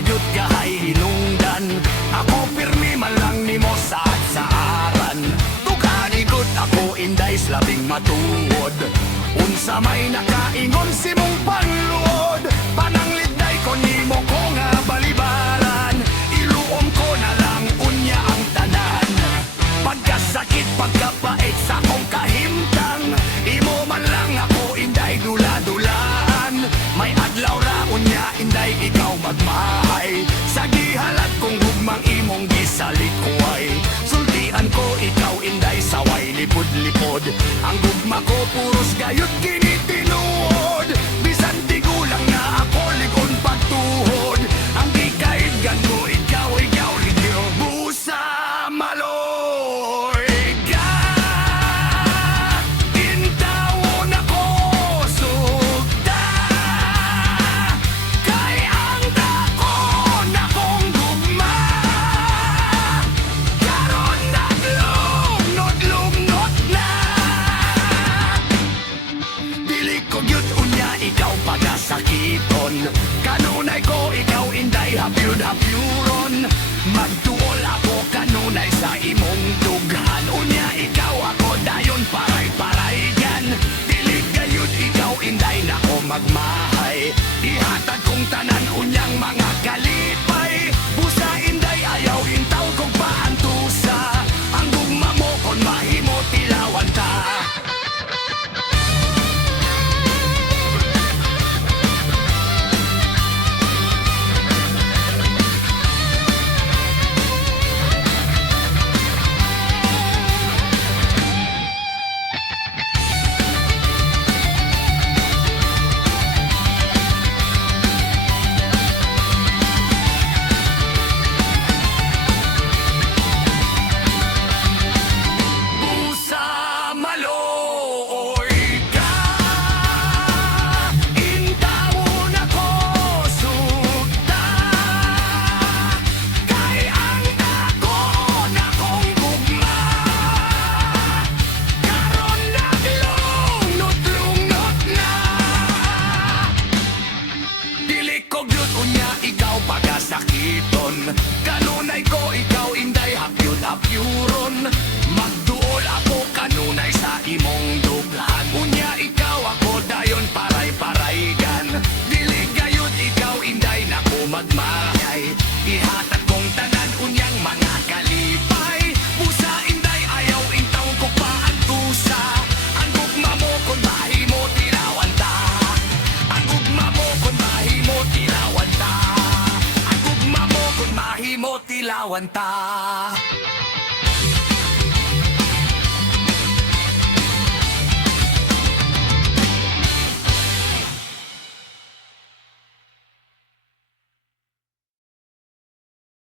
wayot kahay hinungdan. Ako pirmi man lang nimo saad sa aran. Tuganigot ako inday labing matuod. Unsa may nakaingon si mong panluod. Pananglitday ko nimo ko nga balibaran. Iluom ko na lang unya ang tanan. Pagkasakit, pagkapait sa akong kahimtang. Imo man lang ako inday dula-dulaan. May adlaw ra unya inday ikaw magmahay. Sa gihalad kong hugmang imong gisalikuay. Sultian ko ikaw inday saway lipod-lipod. Ang gugma ko puros gayot kinitinuod. Bisan di gulang na ako likon pagtuhod. Ang gikaidgan ko ikaw ligyo. Busa maloy ka. Intawon ako sugda. Kay ang dakon akong gugma. Karon naglunod-lunod na. Dili ko gyud unya ikaw pagasakiton. Kanunay ko ikaw inday hapyud-hapyuron. Magtuol ako kanunay sa imong dughan. Unya ikaw ako dayon paray-paraygan. Dili gayud ikaw inday nako magmahay. Ihatag kong tanan unyang mga kalipay. Busa inday ayaw hintaw kong paantusa. Ang gugma mo kon mahimo tilawan ta. Busa maloy ka. Intawon ako sugda. Kay ang dakon akong gugma. Karon naglunod-lunod na. Dili ko gyud unya ikaw pagasakiton. Kanunay ko ikaw inday hapyud-hapyuron. Magduol ako kanunay sa imong dughan. Unya ikaw ako dayon paray-paraygan. Dili gayud ikaw inday nako magmahay. Ihatag kong tanan unyang mga kalipay. Busa inday ayaw intaw ko paantusa. Ang gugma mo kon mahimo tilawan ta. Ang gugma mo kon mahimo tilawan ta. Ang gugma mo kon mahimo tilawan ta.